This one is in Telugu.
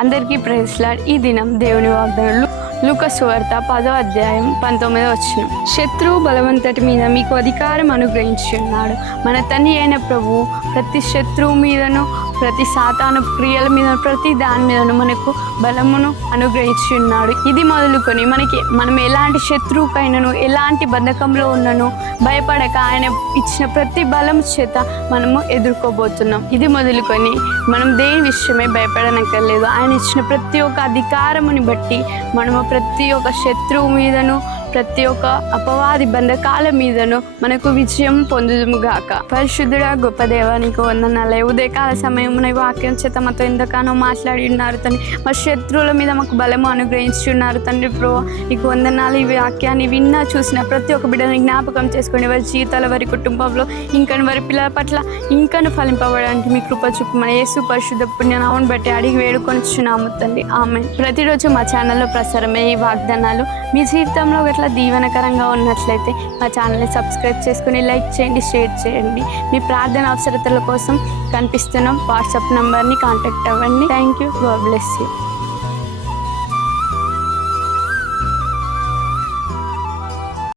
అందరికీ ప్రైజ్ లార్డ్. ఈ దినం దేవుని వాగ్దానాలు లూకా సువార్త 10వ అధ్యాయం 19వ వచనం. శత్రువు బలవంతటి మీద మీకు అధికారం అనుగ్రహించి ఉన్నాడు. మన తండ్రి అయిన ప్రభువు ప్రతి శత్రువు మీదను, ప్రతి సాతాను క్రియల మీద, ప్రతి దాని మీదను మనకు బలమును అనుగ్రహించి ఉన్నాడు. ఇది మొదలుకొని మనం ఎలాంటి శత్రువుకైనను, ఎలాంటి బంధకంలో ఉన్నను భయపడక ఆయన ఇచ్చిన ప్రతి బలం చేత మనము ఎదుర్కోబోతున్నాం. ఇది మొదలుకొని మనం దేని విషయమే భయపడనక్కర్లేదు. ఆయన ఇచ్చిన ప్రతి ఒక్క అధికారముని బట్టి మనము ప్రతి ఒక్క శత్రువు మీదను, ప్రతి ఒక్క అపవాది బంధకాల మీదను మనకు విజయం పొందుదుము గాక. పరిశుద్ధుడా గొప్ప దేవానికి వందనాలు. ఉదయకాల సమయమున వాక్యం చేత మాతో ఎంతగానో మాట్లాడి ఉన్నారు తండ్రి. మా శత్రువుల మీద మాకు బలము అనుగ్రహించి ఉన్నారు తండ్రి. ప్రభు నీకు వందనాలు. ఈ వాక్యాన్ని విన్నా చూసిన ప్రతి ఒక్క బిడ్డని జ్ఞాపకం చేసుకుని వారి జీవితాల, వారి కుటుంబంలో ఇంకా వారి పిల్లల పట్ల ఇంకను ఫలింపబడడానికి మీ కృప చూపమని యేసు పరిశుద్ధ పుణ్యనామమును బట్టి అడిగి వేడుకొనిచున్నాము తండ్రి. ఆమేన్. ప్రతిరోజు మా ఛానల్లో ప్రసారమే ఈ వాగ్దానాలు మీ జీవితంలో గట్లా దీవెనకరంగా ఉన్నట్లయితే మా ఛానల్ని సబ్స్క్రైబ్ చేసుకుని లైక్ చేయండి, షేర్ చేయండి. మీ ప్రార్థన అవసరతల కోసం కనిపిస్తున్న వాట్సాప్ నంబర్ని కాంటాక్ట్ అవ్వండి. Thank you. God bless you.